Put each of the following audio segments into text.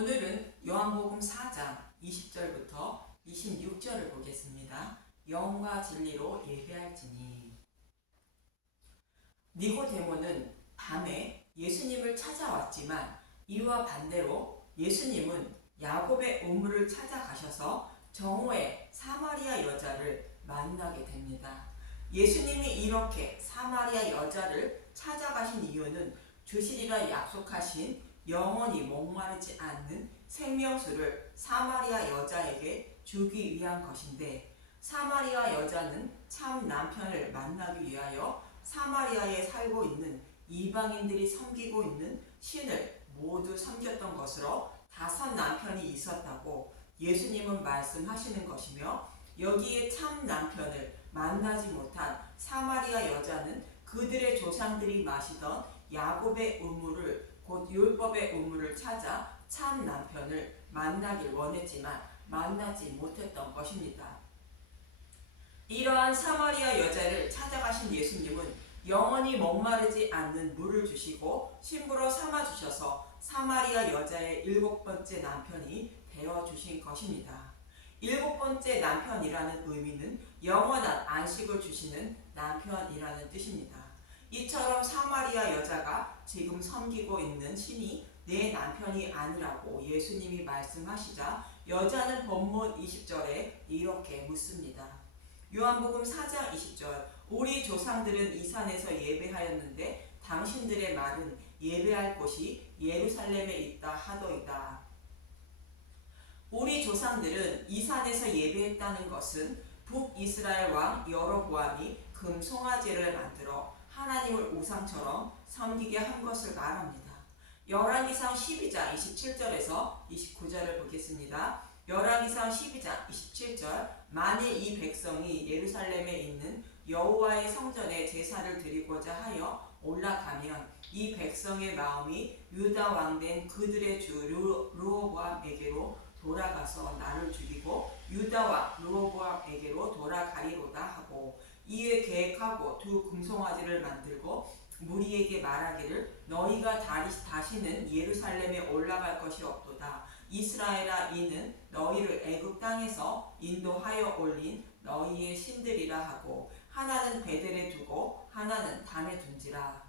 오늘은 요한복음 4장 20절부터 26절을 보겠습니다. 영과 진리로 예배할지니. 니고데모는 밤에 예수님을 찾아왔지만 이와 반대로 예수님은 야곱의 우물을 찾아가셔서 정오에 사마리아 여자를 만나게 됩니다. 예수님이 이렇게 사마리아 여자를 찾아가신 이유는 주시리라 약속하신 영원히 목마르지 않는 생명수를 사마리아 여자에게 주기 위한 것인데, 사마리아 여자는 참 남편을 만나기 위하여 사마리아에 살고 있는 이방인들이 섬기고 있는 신을 모두 섬겼던 것으로 5 남편이 있었다고 예수님은 말씀하시는 것이며, 여기에 참 남편을 만나지 못한 사마리아 여자는 그들의 조상들이 마시던 야곱의 우물을, 곧 율법의 우물을 찾아 참 남편을 만나길 원했지만 만나지 못했던 것입니다. 이러한 사마리아 여자를 찾아가신 예수님은 영원히 목마르지 않는 물을 주시고 신부로 삼아주셔서 사마리아 여자의 7번째 남편이 되어주신 것입니다. 7번째 남편이라는 의미는 영원한 안식을 주시는 남편이라는 뜻입니다. 이처럼 사마리아 여자가 지금 섬기고 있는 신이 내 남편이 아니라고 예수님이 말씀하시자 여자는 본문 20절에 이렇게 묻습니다. 요한복음 4장 20절, 우리 조상들은 이 산에서 예배하였는데 당신들의 말은 예배할 곳이 예루살렘에 있다 하더이다. 우리 조상들은 이 산에서 예배했다는 것은 북이스라엘 왕 여로보암이 금송아지를 만들어 하나님을 우상처럼 섬기게 한 것을 말합니다. 열왕기상 12장 27절에서 29절을 보겠습니다. 열왕기상 12장 27절, 만일 이 백성이 예루살렘에 있는 여호와의 성전에 제사를 드리고자 하여 올라가면 이 백성의 마음이 유다 왕된 그들의 주 르호보암에게로 돌아가서 나를 죽이고 유다 왕 르호보암에게로 돌아가리로다 하고, 이에 계획하고 2 금송아지를 만들고 무리에게 말하기를 너희가 다시는 예루살렘에 올라갈 것이 없도다. 이스라엘아, 이는 너희를 애굽 땅에서 인도하여 올린 너희의 신들이라 하고, 하나는 베델에 두고 하나는 단에 둔지라.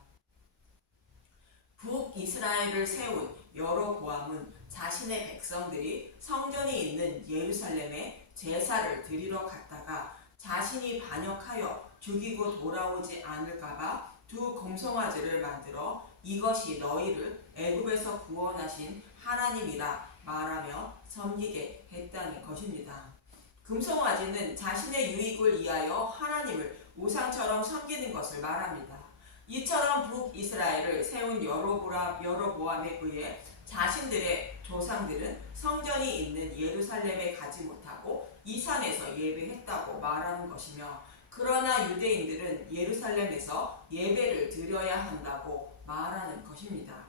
북이스라엘을 세운 여로보암은 자신의 백성들이 성전이 있는 예루살렘에 제사를 드리러 갔다가 자신이 반역하여 죽이고 돌아오지 않을까봐 2 금송아지를 만들어 이것이 너희를 애굽에서 구원하신 하나님이라 말하며 섬기게 했다는 것입니다. 금송아지는 자신의 유익을 위하여 하나님을 우상처럼 섬기는 것을 말합니다. 이처럼 북이스라엘을 세운 여로보암에 의해 자신들의 조상들은 성전이 있는 예루살렘에 가지 못하고 이 산에서 예배했다고 말하는 것이며, 그러나 유대인들은 예루살렘에서 예배를 드려야 한다고 말하는 것입니다.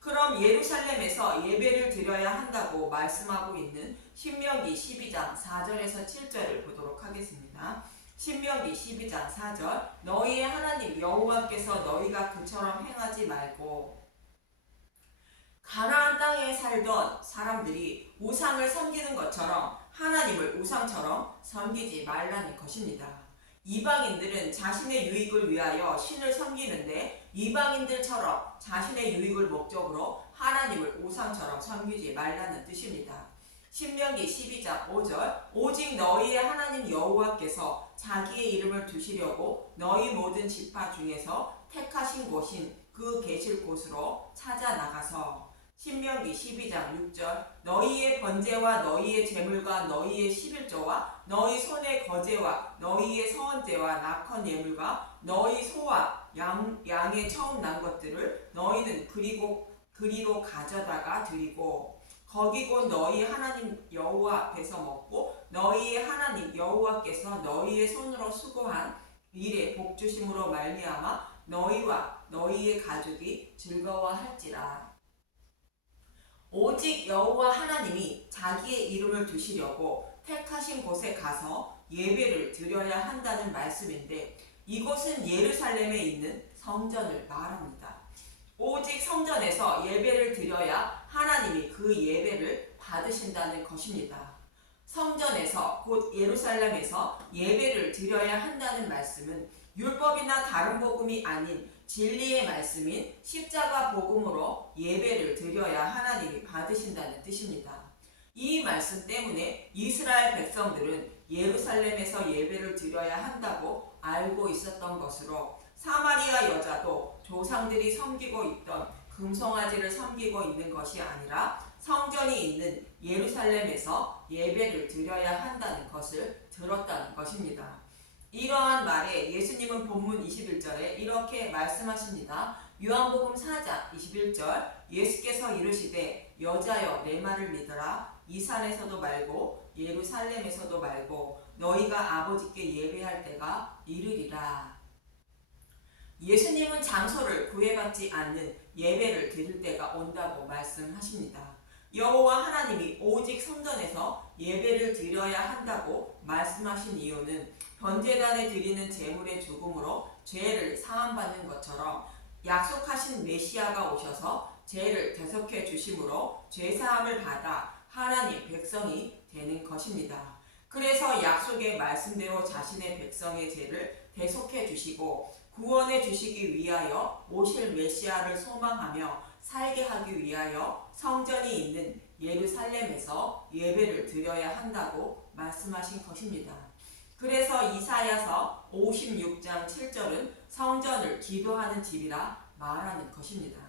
그럼 예루살렘에서 예배를 드려야 한다고 말씀하고 있는 신명기 12장 4절에서 7절을 보도록 하겠습니다. 신명기 12장 4절, 너희의 하나님 여호와께서 너희가 그처럼 행하지 말고 가나안 땅에 살던 사람들이 우상을 섬기는 것처럼 하나님을 우상처럼 섬기지 말라는 것입니다. 이방인들은 자신의 유익을 위하여 신을 섬기는데 이방인들처럼 자신의 유익을 목적으로 하나님을 우상처럼 섬기지 말라는 뜻입니다. 신명기 12장 5절, 오직 너희의 하나님 여호와께서 자기의 이름을 두시려고 너희 모든 지파 중에서 택하신 곳인 그 계실 곳으로 찾아 나가서, 신명기 12장 6절, 너희의 번제와 너희의 제물과 너희의 11조와 너희 손의 거제와 너희의 서원제와 낙헌 예물과 너희 소와 양의 처음 난 것들을 너희는 그리로 가져다가 드리고, 거기 곧 너희 하나님 여호와 앞에서 먹고 너희의 하나님 여호와께서 너희의 손으로 수고한 일에 복주심으로 말미암아 너희와 너희의 가족이 즐거워할지라. 오직 여호와 하나님이 자기의 이름을 두시려고 택하신 곳에 가서 예배를 드려야 한다는 말씀인데, 이곳은 예루살렘에 있는 성전을 말합니다. 오직 성전에서 예배를 드려야 하나님이 그 예배를 받으신다는 것입니다. 성전에서 곧 예루살렘에서 예배를 드려야 한다는 말씀은 율법이나 다른 복음이 아닌 진리의 말씀인 십자가 복음으로 예배를 드려야 하나님이 받으신다는 뜻입니다. 이 말씀 때문에 이스라엘 백성들은 예루살렘에서 예배를 드려야 한다고 알고 있었던 것으로 사마리아 여자도 조상들이 섬기고 있던 금송아지를 섬기고 있는 것이 아니라 성전이 있는 예루살렘에서 예배를 드려야 한다는 것을 들었다는 것입니다. 이러한 말에 예수님은 본문 21절에 이렇게 말씀하십니다. 요한복음 4장 21절 예수께서 이르시되 여자여 내 말을 믿으라. 이 산에서도 말고 예루살렘에서도 말고 너희가 아버지께 예배할 때가 이르리라. 예수님은 장소를 구애받지 않는 예배를 드릴 때가 온다고 말씀하십니다. 여호와 하나님이 오직 성전에서 예배를 드려야 한다고 말씀하신 이유는 번제단에 드리는 제물의 죽음으로 죄를 사함받는 것처럼 약속하신 메시아가 오셔서 죄를 대속해 주심으로 죄사함을 받아 하나님 백성이 되는 것입니다. 그래서 약속의 말씀대로 자신의 백성의 죄를 대속해 주시고 구원해 주시기 위하여 오실 메시아를 소망하며 살게 하기 위하여 성전이 있는 예루살렘에서 예배를 드려야 한다고 말씀하신 것입니다. 그래서 이사야서 56장 7절은 성전을 기도하는 집이라 말하는 것입니다.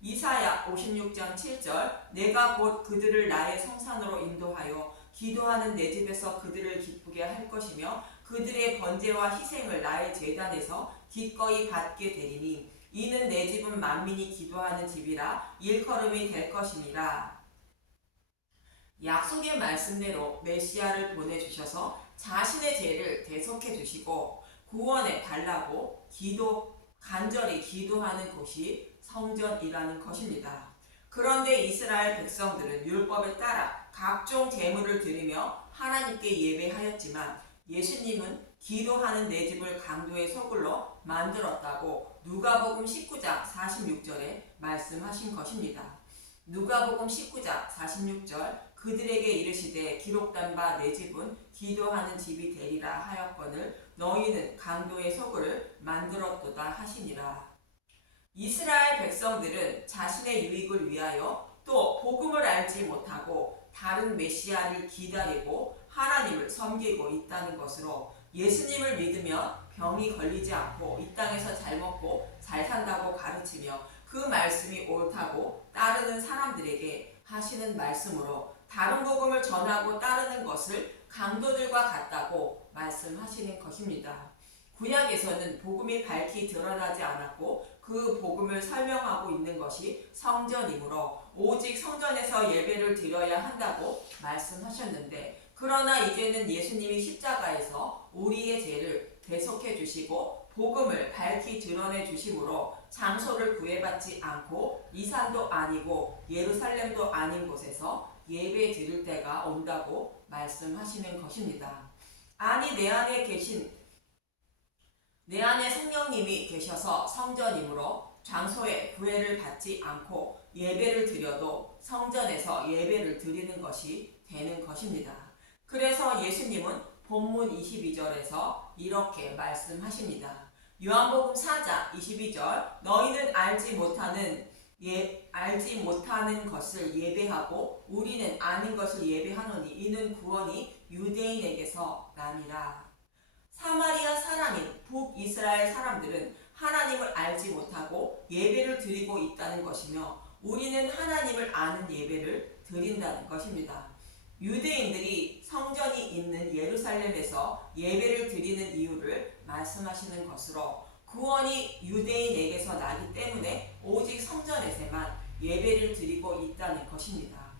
이사야 56장 7절 내가 곧 그들을 나의 성산으로 인도하여 기도하는 내 집에서 그들을 기쁘게 할 것이며 그들의 번제와 희생을 나의 제단에서 기꺼이 받게 되리니 이는 내 집은 만민이 기도하는 집이라 일컬음이 될 것이니라. 약속의 말씀대로 메시아를 보내주셔서 자신의 죄를 대속해 주시고 구원해 달라고 간절히 기도하는 곳이 성전이라는 것입니다. 그런데 이스라엘 백성들은 율법에 따라 각종 제물을 드리며 하나님께 예배하였지만 예수님은 기도하는 내 집을 강도의 소굴로 만들었다고 누가복음 19장 46절에 말씀하신 것입니다. 누가복음 19장 46절 그들에게 이르시되 기록된 바 내 집은 기도하는 집이 되리라 하였거늘 너희는 강도의 소굴을 만들었도다 하시니라. 이스라엘 백성들은 자신의 유익을 위하여 또 복음을 알지 못하고 다른 메시아를 기다리고 하나님을 섬기고 있다는 것으로 예수님을 믿으면 병이 걸리지 않고 이 땅에서 잘 먹고 잘 산다고 가르치며 그 말씀이 옳다고 따르는 사람들에게 하시는 말씀으로 다른 복음을 전하고 따르는 것을 강도들과 같다고 말씀하시는 것입니다. 구약에서는 복음이 밝히 드러나지 않았고 그 복음을 설명하고 있는 것이 성전이므로 오직 성전에서 예배를 드려야 한다고 말씀하셨는데 그러나 이제는 예수님이 십자가에서 우리의 죄를 대속해 주시고 복음을 밝히 드러내 주심으로 장소를 구애받지 않고 이 산도 아니고 예루살렘도 아닌 곳에서 예배 드릴 때가 온다고 말씀하시는 것입니다. 아니 내 안에 성령님이 계셔서 성전이므로 장소에 구애를 받지 않고 예배를 드려도 성전에서 예배를 드리는 것이 되는 것입니다. 그래서 예수님은 본문 22절에서 이렇게 말씀하십니다. 요한복음 4장 22절 너희는 알지 못하는 것을 예배하고 우리는 아는 것을 예배하노니 이는 구원이 유대인에게서 나니라. 사마리아 사람인 북이스라엘 사람들은 하나님을 알지 못하고 예배를 드리고 있다는 것이며 우리는 하나님을 아는 예배를 드린다는 것입니다. 유대인들이 성전이 있는 예루살렘에서 예배를 드리는 이유를 말씀하시는 것으로 구원이 유대인에게서 나기 때문에 오직 성전에서만 예배를 드리고 있다는 것입니다.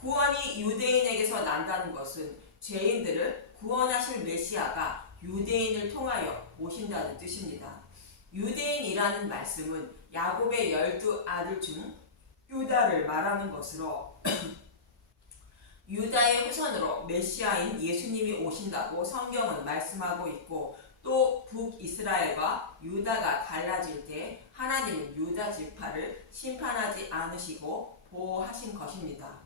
구원이 유대인에게서 난다는 것은 죄인들을 구원하실 메시아가 유대인을 통하여 오신다는 뜻입니다. 유대인이라는 말씀은 야곱의 12아들 중 유다를 말하는 것으로 유다의 후손으로 메시아인 예수님이 오신다고 성경은 말씀하고 있고 또 북이스라엘과 유다가 갈라질 때 하나님은 유다 지파를 심판하지 않으시고 보호하신 것입니다.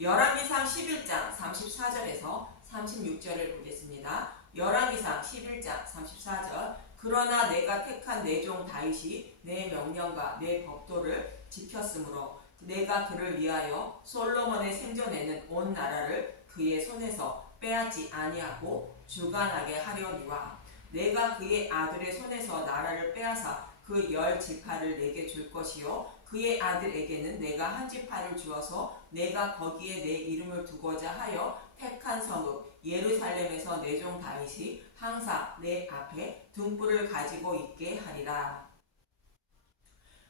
열왕기상 11장 34절에서 36절을 보겠습니다. 열왕기상 11장 34절 그러나 내가 택한 내 종 다윗이 내 명령과 내 법도를 지켰으므로 내가 그를 위하여 솔로몬의 생전에는 온 나라를 그의 손에서 빼앗지 아니하고 주관하게 하려니와 내가 그의 아들의 손에서 나라를 빼앗아 그 10지파를 내게 줄 것이요 그의 아들에게는 내가 한 지파를 주어서 내가 거기에 내 이름을 두고자 하여 택한 성읍 예루살렘에서 내 종 다윗이 항상 내 앞에 등불을 가지고 있게 하리라.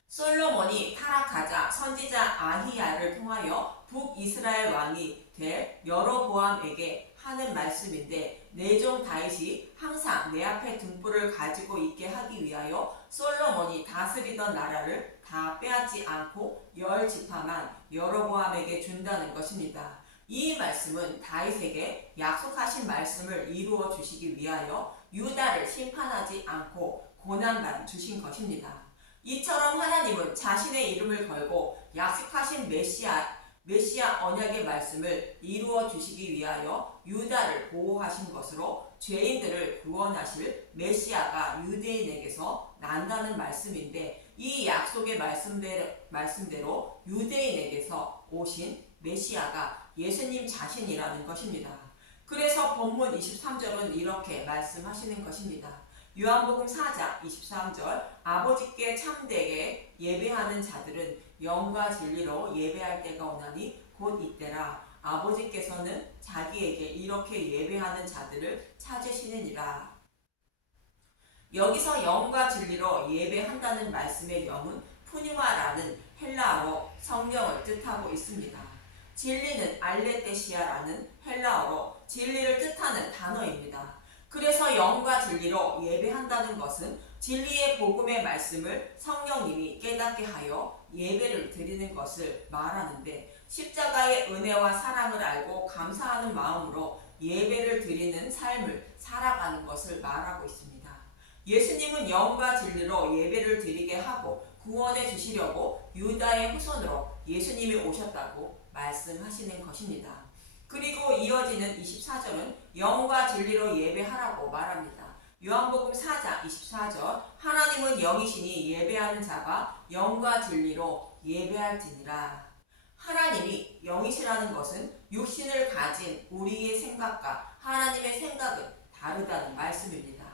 솔로몬이 타락하자 선지자 아히야를 통하여 북이스라엘 왕이 될 여로보암에게 하는 말씀인데 내 종 다윗이 항상 내 앞에 등불을 가지고 있게 하기 위하여 솔로몬이 다스리던 나라를 다 빼앗지 않고 10지파만 여로보암에게 준다는 것입니다. 이 말씀은 다윗에게 약속하신 말씀을 이루어 주시기 위하여 유다를 심판하지 않고 고난만 주신 것입니다. 이처럼 하나님은 자신의 이름을 걸고 약속하신 메시아 언약의 말씀을 이루어 주시기 위하여 유다를 보호하신 것으로 죄인들을 구원하실 메시아가 유대인에게서 난다는 말씀인데 이 약속의 말씀대로 유대인에게서 오신 메시아가 예수님 자신이라는 것입니다. 그래서 본문 23절은 이렇게 말씀하시는 것입니다. 요한복음 4장 23절 아버지께 참되게 예배하는 자들은 영과 진리로 예배할 때가 오나니 곧 이때라. 아버지께서는 자기에게 이렇게 예배하는 자들을 찾으시느니라. 여기서 영과 진리로 예배한다는 말씀의 영은 푸뉴마라는 헬라어로 성령을 뜻하고 있습니다. 진리는 알레테시아라는 헬라어로 진리를 뜻하는 단어입니다. 그래서 영과 진리로 예배한다는 것은 진리의 복음의 말씀을 성령님이 깨닫게 하여 예배를 드리는 것을 말하는데 십자가의 은혜와 사랑을 알고 감사하는 마음으로 예배를 드리는 삶을 살아가는 것을 말하고 있습니다. 예수님은 영과 진리로 예배를 드리게 하고 구원해 주시려고 유다의 후손으로 예수님이 오셨다고 말씀하시는 것입니다. 그리고 이어지는 24절은 영과 진리로 예배하라고 말합니다. 요한복음 4장 24절 하나님은 영이시니 예배하는 자가 영과 진리로 예배할지니라. 하나님이 영이시라는 것은 육신을 가진 우리의 생각과 하나님의 생각은 다르다는 말씀입니다.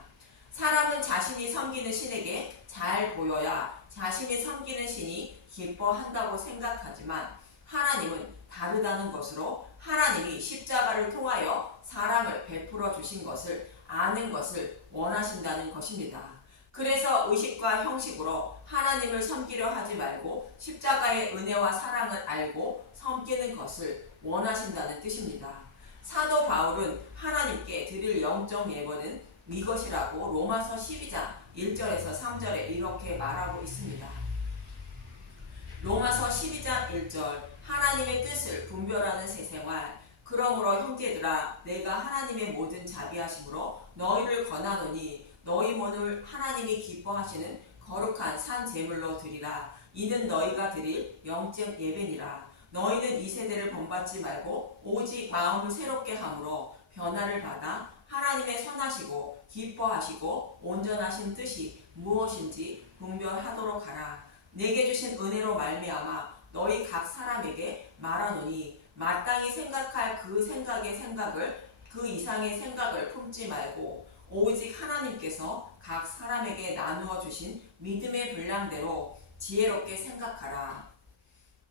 사람은 자신이 섬기는 신에게 잘 보여야 자신이 섬기는 신이 기뻐한다고 생각하지만 하나님은 다르다는 것으로 하나님이 십자가를 통하여 사랑을 베풀어 주신 것을 아는 것을 원하신다는 것입니다. 그래서 의식과 형식으로 하나님을 섬기려 하지 말고 십자가의 은혜와 사랑을 알고 섬기는 것을 원하신다는 뜻입니다. 사도 바울은 하나님께 드릴 영적 예배는 이것이라고 로마서 12장 1절에서 3절에 이렇게 말하고 있습니다. 로마서 12장 1절 하나님의 뜻을 분별하는 새 생활 그러므로 형제들아 내가 하나님의 모든 자비하심으로 너희를 권하노니 너희 몸을 하나님이 기뻐하시는 거룩한 산 제물로 드리라. 이는 너희가 드릴 영적 예배니라. 너희는 이 세대를 본받지 말고 오직 마음을 새롭게 함으로 변화를 받아 하나님의 선하시고 기뻐하시고 온전하신 뜻이 무엇인지 분별하도록 하라. 내게 주신 은혜로 말미암아 너희 각 사람에게 말하노니 마땅히 생각할 그 생각의 생각을 그 이상의 생각을 품지 말고 오직 하나님께서 각 사람에게 나누어 주신 믿음의 분량대로 지혜롭게 생각하라.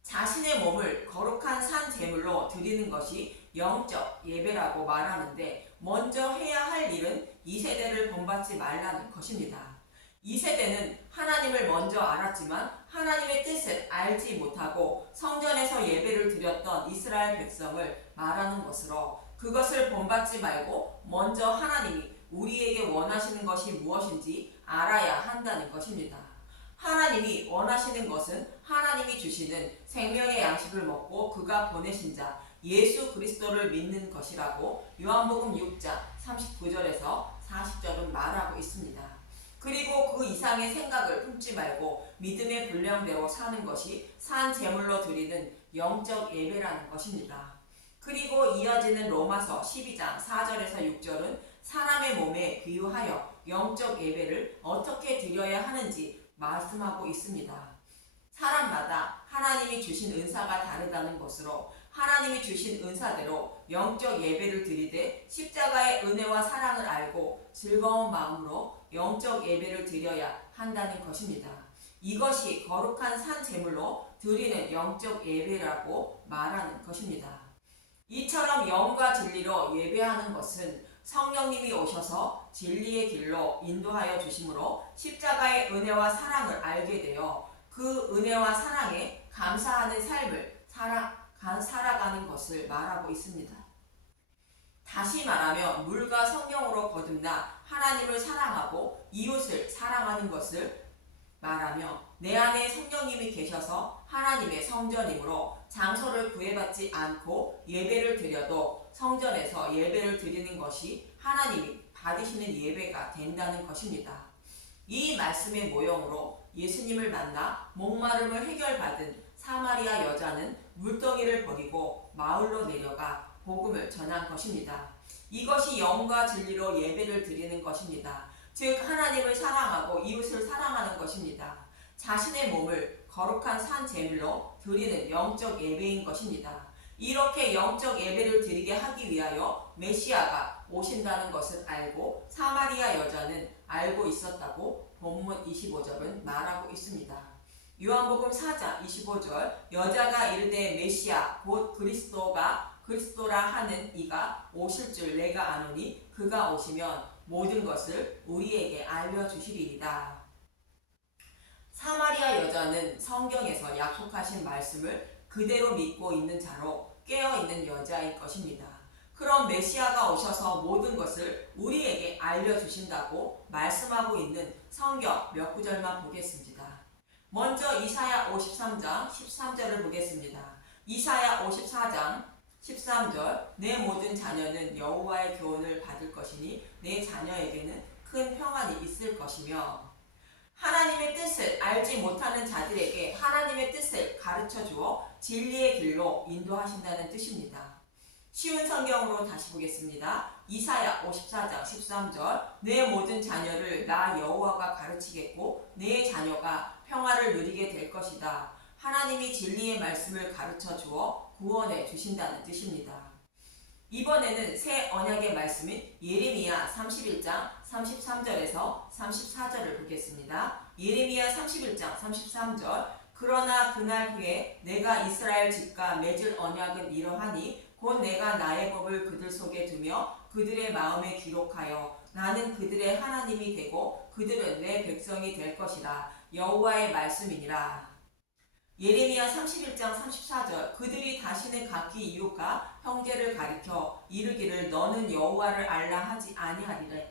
자신의 몸을 거룩한 산 제물로 드리는 것이 영적 예배라고 말하는데 먼저 해야 할 일은 이 세대를 본받지 말라는 것입니다. 이 세대는 하나님을 먼저 알았지만 하나님의 뜻을 알지 못하고 성전에서 예배를 드렸던 이스라엘 백성을 말하는 것으로 그것을 본받지 말고 먼저 하나님이 우리에게 원하시는 것이 무엇인지 알아야 한다는 것입니다. 하나님이 원하시는 것은 하나님이 주시는 생명의 양식을 먹고 그가 보내신 자 예수 그리스도를 믿는 것이라고 요한복음 6장 39절에서 40절은 말하고 있습니다. 그리고 그 이상의 생각을 품지 말고 믿음의 분량대로 사는 것이 산 제물로 드리는 영적 예배라는 것입니다. 그리고 이어지는 로마서 12장 4절에서 6절은 사람의 몸에 비유하여 영적 예배를 어떻게 드려야 하는지 말씀하고 있습니다. 사람마다 하나님이 주신 은사가 다르다는 것으로 하나님이 주신 은사대로 영적 예배를 드리되 십자가의 은혜와 사랑을 알고 즐거운 마음으로 영적 예배를 드려야 한다는 것입니다. 이것이 거룩한 산 제물로 드리는 영적 예배라고 말하는 것입니다. 이처럼 영과 진리로 예배하는 것은 성령님이 오셔서 진리의 길로 인도하여 주심으로 십자가의 은혜와 사랑을 알게 되어 그 은혜와 사랑에 감사하는 삶을 살아가는 것을 말하고 있습니다. 다시 말하면 물과 성령으로 거듭나 하나님을 사랑하고 이웃을 사랑하는 것을 말하며 내 안에 성령님이 계셔서 하나님의 성전이므로 장소를 구애받지 않고 예배를 드려도 성전에서 예배를 드리는 것이 하나님이 받으시는 예배가 된다는 것입니다. 이 말씀의 모형으로 예수님을 만나 목마름을 해결받은 사마리아 여자는 물덩이를 버리고 마을로 내려가 복음을 전한 것입니다. 이것이 영과 진리로 예배를 드리는 것입니다. 즉 하나님을 사랑하고 이웃을 사랑하는 것입니다. 자신의 몸을 거룩한 산 제물로 드리는 영적 예배인 것입니다. 이렇게 영적 예배를 드리게 하기 위하여 메시아가 오신다는 것을 알고 사마리아 여자는 알고 있었다고 본문 25절은 말하고 있습니다. 요한복음 4장 25절 여자가 이르되 메시아 곧 그리스도라 하는 이가 오실 줄 내가 아노니 그가 오시면 모든 것을 우리에게 알려주시리이다. 사마리아 여자는 성경에서 약속하신 말씀을 그대로 믿고 있는 자로 깨어있는 여자일 것입니다. 그럼 메시아가 오셔서 모든 것을 우리에게 알려주신다고 말씀하고 있는 성경 몇 구절만 보겠습니다. 먼저 이사야 53장 13절을 보겠습니다. 이사야 54장 13절 내 모든 자녀는 여호와의 교훈을 받을 것이니 내 자녀에게는 큰 평안이 있을 것이며 하나님의 뜻을 알지 못하는 자들에게 하나님의 뜻을 가르쳐 주어 진리의 길로 인도하신다는 뜻입니다. 쉬운 성경으로 다시 보겠습니다. 이사야 54장 13절 내 모든 자녀를 나 여호와가 가르치겠고 내 자녀가 평화를 누리게 될 것이다. 하나님이 진리의 말씀을 가르쳐 주어 구원해 주신다는 뜻입니다. 이번에는 새 언약의 말씀인 예레미야 31장 33절에서 34절을 보겠습니다. 예레미야 31장 33절 그러나 그날 후에 내가 이스라엘 집과 맺을 언약은 이러하니 곧 내가 나의 법을 그들 속에 두며 그들의 마음에 기록하여 나는 그들의 하나님이 되고 그들은 내 백성이 될 것이라 여호와의 말씀이니라. 예레미야 31장 34절 그들이 다시는 각기 이웃과 형제를 가리켜 이르기를 너는 여호와를 알라 하지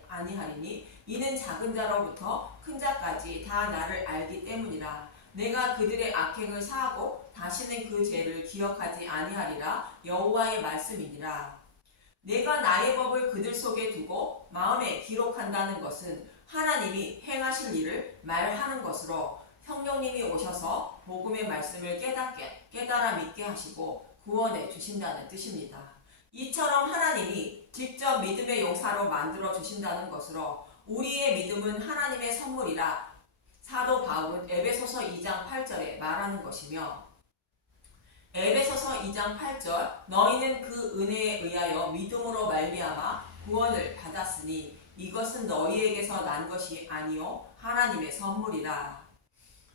아니하리니 이는 작은 자로부터 큰 자까지 다 나를 알기 때문이라. 내가 그들의 악행을 사하고 다시는 그 죄를 기억하지 아니하리라 여호와의 말씀이니라. 내가 나의 법을 그들 속에 두고 마음에 기록한다는 것은 하나님이 행하실 일을 말하는 것으로 성령님이 오셔서 복음의 말씀을 깨달아 믿게 하시고 구원해 주신다는 뜻입니다. 이처럼 하나님이 직접 믿음의 용사로 만들어 주신다는 것으로 우리의 믿음은 하나님의 선물이라 사도 바울은 에베소서 2장 8절에 말하는 것이며 에베소서 2장 8절 너희는 그 은혜에 의하여 믿음으로 말미암아 구원을 받았으니 이것은 너희에게서 난 것이 아니요 하나님의 선물이라.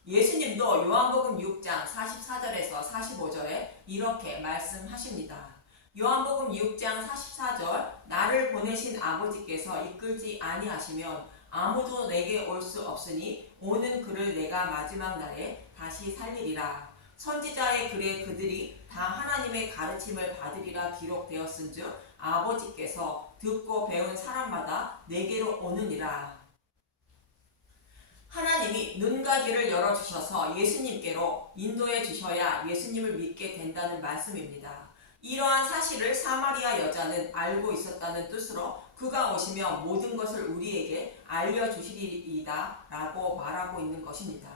예수님도 요한복음 6장 44절에서 45절에 이렇게 말씀하십니다. 요한복음 6장 44절 나를 보내신 아버지께서 이끌지 아니하시면 아무도 내게 올 수 없으니 오는 그를 내가 마지막 날에 다시 살리리라. 선지자의 글에 그들이 다 하나님의 가르침을 받으리라 기록되었은즉 아버지께서 듣고 배운 사람마다 내게로 오느니라. 하나님이 눈과 귀를 열어주셔서 예수님께로 인도해 주셔야 예수님을 믿게 된다는 말씀입니다. 이러한 사실을 사마리아 여자는 알고 있었다는 뜻으로 그가 오시면 모든 것을 우리에게 알려주시리이다 라고 말하고 있는 것입니다.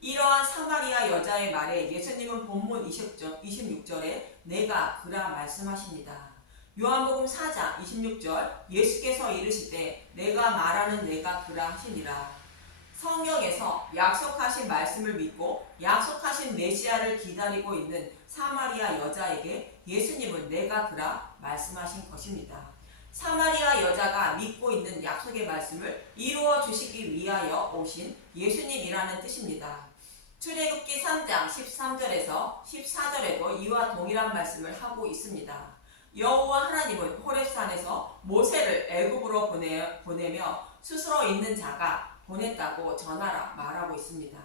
이러한 사마리아 여자의 말에 예수님은 본문 26절에 내가 그라 말씀하십니다. 요한복음 4장 26절 예수께서 이르시되 내가 말하는 내가 그라 하시니라. 성경에서 약속하신 말씀을 믿고 약속하신 메시아를 기다리고 있는 사마리아 여자에게 예수님은 내가 그라 말씀하신 것입니다. 사마리아 여자가 믿고 있는 약속의 말씀을 이루어 주시기 위하여 오신 예수님이라는 뜻입니다. 출애굽기 3장 13절에서 14절에도 이와 동일한 말씀을 하고 있습니다. 여호와 하나님은 호렙산에서 모세를 애굽으로 보내며 스스로 있는 자가 보냈다고 전하라 말하고 있습니다.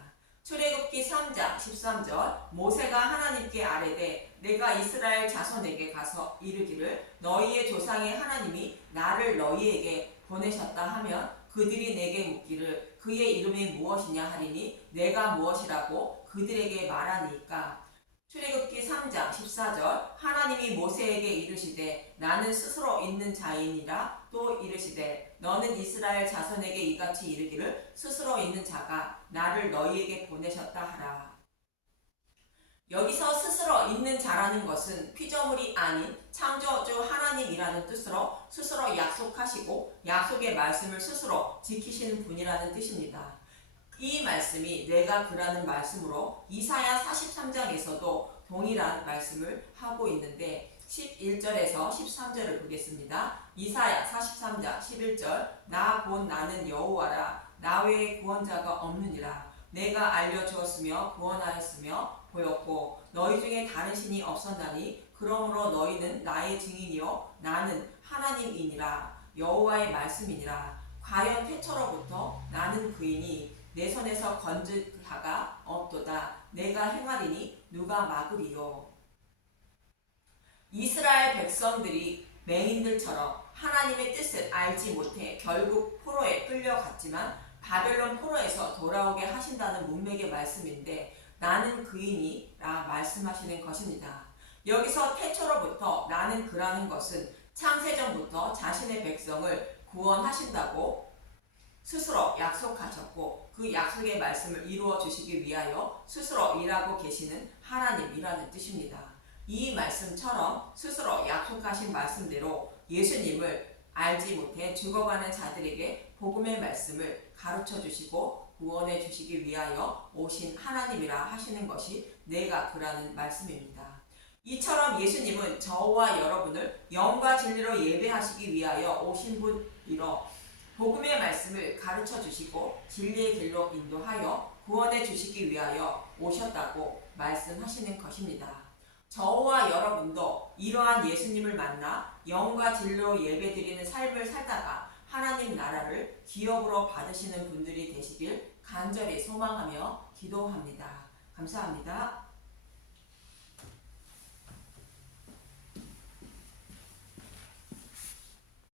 출애굽기 3장 13절 모세가 하나님께 아뢰되 내가 이스라엘 자손에게 가서 이르기를 너희의 조상의 하나님이 나를 너희에게 보내셨다 하면 그들이 내게 묻기를 그의 이름이 무엇이냐 하리니 내가 무엇이라고 그들에게 말하니까. 출애굽기 3장 14절 하나님이 모세에게 이르시되 나는 스스로 있는 자이니라. 또 이르시되 너는 이스라엘 자손에게 이같이 이르기를 스스로 있는 자가 나를 너희에게 보내셨다 하라. 여기서 스스로 있는 자라는 것은 피조물이 아닌 창조주 하나님이라는 뜻으로 스스로 약속하시고 약속의 말씀을 스스로 지키시는 분이라는 뜻입니다. 이 말씀이 내가 그라는 말씀으로 이사야 43장에서도 동일한 말씀을 하고 있는데 11절에서 13절을 보겠습니다. 이사야 43장 11절 나 곧 나는 여호와라 나 외에 구원자가 없느니라 내가 알려주었으며 구원하였으며 보였고 너희 중에 다른 신이 없었나니 그러므로 너희는 나의 증인이요 나는 하나님이니라 여호와의 말씀이니라. 과연 태초로부터 나는 그이니 내 손에서 건질 자가 없도다. 내가 행하리니 누가 막으리요. 이스라엘 백성들이 맹인들처럼 하나님의 뜻을 알지 못해 결국 포로에 끌려갔지만 바벨론 포로에서 돌아오게 하신다는 문맥의 말씀인데 나는 그이니 라 말씀하시는 것입니다. 여기서 태초로부터 나는 그라는 것은 창세전부터 자신의 백성을 구원하신다고 스스로 약속하셨고 그 약속의 말씀을 이루어 주시기 위하여 스스로 일하고 계시는 하나님이라는 뜻입니다. 이 말씀처럼 스스로 약속하신 말씀대로 예수님을 알지 못해 죽어가는 자들에게 복음의 말씀을 가르쳐 주시고 구원해 주시기 위하여 오신 하나님이라 하시는 것이 내가 그라는 말씀입니다. 이처럼 예수님은 저와 여러분을 영과 진리로 예배하시기 위하여 오신 분이러 복음의 말씀을 가르쳐 주시고 진리의 길로 인도하여 구원해 주시기 위하여 오셨다고 말씀하시는 것입니다. 저와 여러분도 이러한 예수님을 만나 영과 진리로 예배드리는 삶을 살다가 하나님 나라를 기업으로 받으시는 분들이 되시길 간절히 소망하며 기도합니다. 감사합니다.